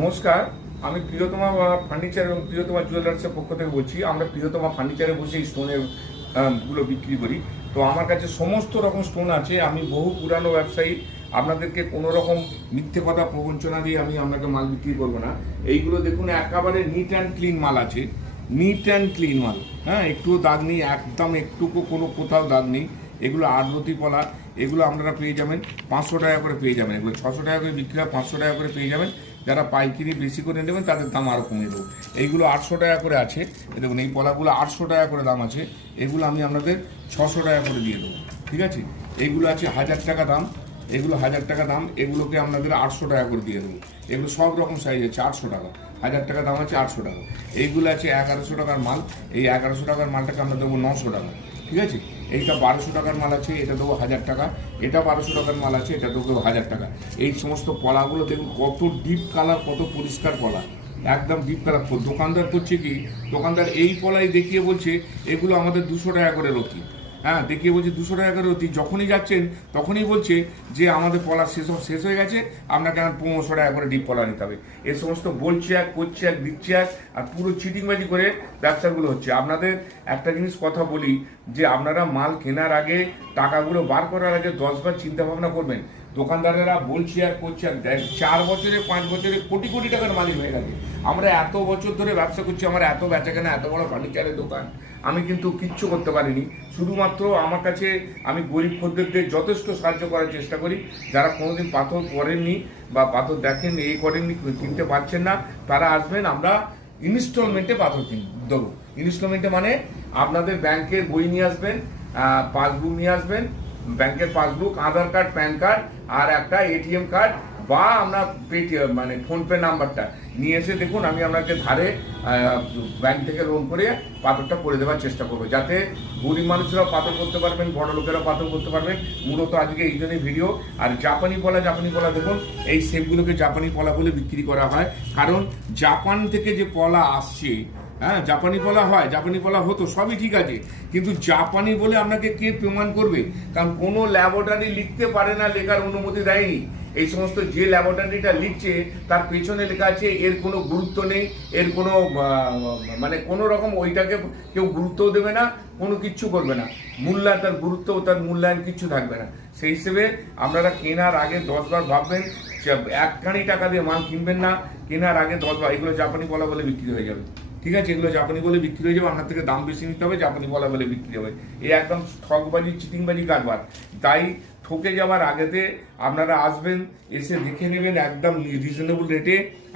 নমস্কার, আমি প্রিয়তমা ফার্নিচার এবং প্রিয়তমা জুয়েলার্সের পক্ষ থেকে বলছি। আমরা প্রিয়তমা ফার্নিচারে বসে এই স্টোনের গুলো বিক্রি করি। তো আমার কাছে সমস্ত রকম স্টোন আছে। আমি বহু পুরানো ব্যবসায়ী, আপনাদেরকে কোনো রকম মিথ্যে কথা প্রবঞ্চনা দিয়ে আমি আপনাকে মাল বিক্রি করবো না। এইগুলো দেখুন, একেবারে নিট অ্যান্ড ক্লিন মাল আছে, নিট অ্যান্ড ক্লিন মাল। হ্যাঁ, একটুও দাগ নেই, একদম একটুকু কোনো কোথাও দাগ নেই। এগুলো আটরতি পলা, এগুলো আপনারা পেয়ে যাবেন 500 টাকা করে পেয়ে যাবেন। এগুলো 600 টাকা করে বিক্রি হয়, 500 টাকা করে পেয়ে যাবেন। যারা পাইকারি বেশি করে নেবেন তাদের দাম আরও কমিয়ে দেবো। এইগুলো 800 টাকা করে আছে, দেখুন এই পলাগুলো 800 টাকা করে দাম আছে। এগুলো আমি আপনাদের 600 টাকা করে দিয়ে দেবো, ঠিক আছে। এইগুলো আছে 1000 টাকা দাম, এগুলো 1000 টাকা দাম, এগুলোকে আপনাদের 800 টাকা করে দিয়ে দেবো। এগুলো সব রকম সাইজ আছে, 800 টাকা। 1000 টাকা দাম আছে, 800 টাকা। এইগুলো আছে 1100 টাকার মাল, এই 1100 টাকার মালটাকে আমরা দেবো 900 টাকা, ঠিক আছে। এইটা 1200 টাকার মাল আছে, এটা দেবো 1000 টাকা। এটা 1200 টাকার মাল আছে, এটা দেবো 1000 টাকা। এই সমস্ত পলাগুলো দেখুন কত ডিপ কালার, কত পরিষ্কার পলা, একদম ডিপ কালার। দোকানদার করছে কি, দোকানদার এই পলাই দেখিয়ে বলছে এগুলো আমাদের 200 টাকা করে রতি। হ্যাঁ, দেখিয়ে বলছে 200 টাকা করে রতি। যখনই যাচ্ছেন তখনই বলছে যে আমাদের পলা শেষ হয়ে গেছে, আপনাকে 1500 টাকা করে ডিপ পলা নিতে হবে। এ সমস্ত বলছে এক, করছে এক, দিচ্ছে এক, আর পুরো চিটিংবাজি করে ব্যবসাগুলো হচ্ছে। আপনাদের একটা জিনিস কথা বলি, যে আপনারা মাল কেনার আগে, টাকাগুলো বার করার আগে 10 বার চিন্তা ভাবনা করবেন। দোকানদারেরা বলছে আর করছে আর, 4 বছরে 5 বছরে কোটি কোটি টাকার মালিক হয়ে গেছে। আমরা এত বছর ধরে ব্যবসা করছি, আমার এত বেচাকেনা, এত বড় ফার্নিচারের দোকান, আমি কিন্তু কিচ্ছু করতে পারিনি। শুধুমাত্র আমার কাছে আমি গরিব খদ্দেরদের যথেষ্ট সাহায্য করার চেষ্টা করি। যারা কোনোদিন পাথর করেননি বা পাথর দেখেন এই করেননি, কিনতে পারছেন না, তারা আসবেন, আমরা ইনস্টলমেন্টে পাথর দেবো। ইনস্টলমেন্টে মানে আপনাদের ব্যাংকের বই নিয়ে আসবেন, পাসবুক নিয়ে আসবেন, ব্যাংকের পাসবুক, আধার কার্ড, প্যান কার্ড, আর একটা এটিএম কার্ড, বা আমরা পেটিএম মানে ফোনপে নাম্বারটা নিয়ে এসে দেখুন, আমি আপনাকে ধারে ব্যাংক থেকে লোন করে পাথরটা করে দেওয়ার চেষ্টা করবো, যাতে গরিব মানুষরাও পাথর করতে পারবেন, বড় লোকেরাও পাথর করতে পারবেন। মূলত আজকে এই জন্যই ভিডিও। আর জাপানি পলা দেখুন, এই সেটগুলোকে জাপানি পলা বলে বিক্রি করা হয়, কারণ জাপান থেকে যে পলা আসছে, হ্যাঁ, জাপানি পলা হয়, জাপানি পলা হতো, সবই ঠিক আছে, কিন্তু জাপানি বলে আপনাকে কে প্রমাণ করবে? কারণ কোনো ল্যাবরেটরি লিখতে পারে না, লেখার অনুমতি দেয়নি। এই সমস্ত যে ল্যাবরেটরিটা লিখছে তার পেছনে লেখা আছে এর কোনো গুরুত্ব নেই, এর কোনো মানে কোনো রকম ওইটাকে কেউ গুরুত্বও দেবে না, কোনো কিচ্ছু করবে না, মূল্যায়ন, তার গুরুত্ব, তার মূল্যায়ন কিচ্ছু থাকবে না। সেই হিসেবে আপনারা কেনার আগে 10 বার ভাববেন। একখানি টাকা দিয়ে মাল কিনবেন না, কেনার আগে 10 বার। এগুলো জাপানি পলা বলে বিক্রি হয়ে যাবে, ঠিক আছে। এগুলো জাপানি বলে বিক্রি হয়ে যাবে, আপনার থেকে দাম বেশি নিতে হবে, জাপানি পলা বলে বিক্রি হবে। এই একদম ঠকবাজি, চিটিংবাজি কারবার। তাই ঠকে যাওয়ার আগেতে আপনারা আসবেন, এসে দেখে নেবেন একদম রিজনেবল রেটে।